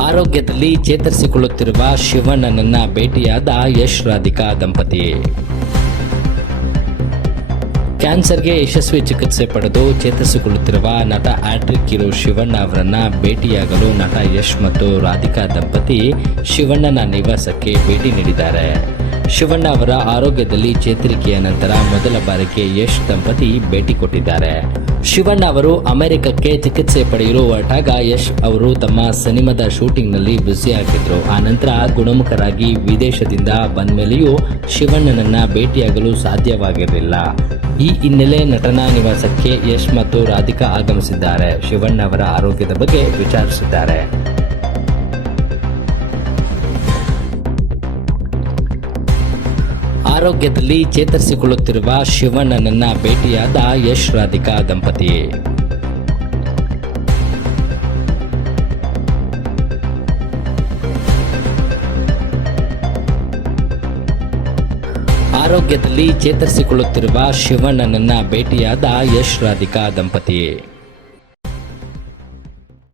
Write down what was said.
ಆರೋಗ್ಯದಲ್ಲಿ ಚೇತರಿಸಿಕೊಳ್ಳುತ್ತಿರುವ ಶಿವಣ್ಣನನ್ನ ಭೇಟಿಯಾದ ಯಶ್ ರಾಧಿಕಾ ದಂಪತಿ. ಕ್ಯಾನ್ಸರ್ಗೆ ಯಶಸ್ವಿ ಚಿಕಿತ್ಸೆ ಪಡೆದು ಚೇತರಿಸಿಕೊಳ್ಳುತ್ತಿರುವ ನಟ ಹ್ಯಾಟ್ರಿಕ್ ಹೀರೋ ಶಿವಣ್ಣ ಅವರನ್ನ ಭೇಟಿಯಾಗಲು ನಟ ಯಶ್ ಮತ್ತು ರಾಧಿಕಾ ದಂಪತಿ ಶಿವಣ್ಣನ ನಿವಾಸಕ್ಕೆ ಭೇಟಿ ನೀಡಿದ್ದಾರೆ. ಶಿವಣ್ಣ ಅವರ ಆರೋಗ್ಯದಲ್ಲಿ ಚೇತರಿಕೆಯ ನಂತರ ಮೊದಲ ಬಾರಿಗೆ ಯಶ್ ದಂಪತಿ ಭೇಟಿ ಕೊಟ್ಟಿದ್ದಾರೆ. ಶಿವಣ್ಣ ಅವರು ಅಮೆರಿಕಕ್ಕೆ ಚಿಕಿತ್ಸೆ ಪಡೆಯಲು ಹೊರಟಾಗ ಯಶ್ ಅವರು ತಮ್ಮ ಸಿನಿಮಾದ ಶೂಟಿಂಗ್ನಲ್ಲಿ ಬ್ಯುಸಿಯಾಗಿದ್ದರು. ಆ ನಂತರ ಗುಣಮುಖರಾಗಿ ವಿದೇಶದಿಂದ ಬಂದ ಮೇಲೆಯೂ ಶಿವಣ್ಣನನ್ನ ಭೇಟಿಯಾಗಲು ಸಾಧ್ಯವಾಗಿರಲಿಲ್ಲ. ಈ ಹಿನ್ನೆಲೆ ನಟನ ನಿವಾಸಕ್ಕೆ ಯಶ್ ಮತ್ತು ರಾಧಿಕಾ ಆಗಮಿಸಿದ್ದಾರೆ. ಶಿವಣ್ಣ ಅವರ ಆರೋಗ್ಯದ ಬಗ್ಗೆ ವಿಚಾರಿಸಿದ್ದಾರೆ. ಆರೋಗ್ಯದಲ್ಲಿ ಚೇತರಿಸಿಕೊಳ್ಳುತ್ತಿರುವ ಶಿವಣ್ಣನನ್ನ ಭೇಟಿಯಾದ ಯಶ್ ರಾಧಿಕಾ ದಂಪತಿ. ಆರೋಗ್ಯದಲ್ಲಿ ಚೇತರಿಸಿಕೊಳ್ಳುತ್ತಿರುವ ಶಿವಣ್ಣನನ್ನ ಭೇಟಿಯಾದ ಯಶ್ ರಾಧಿಕಾ ದಂಪತಿ.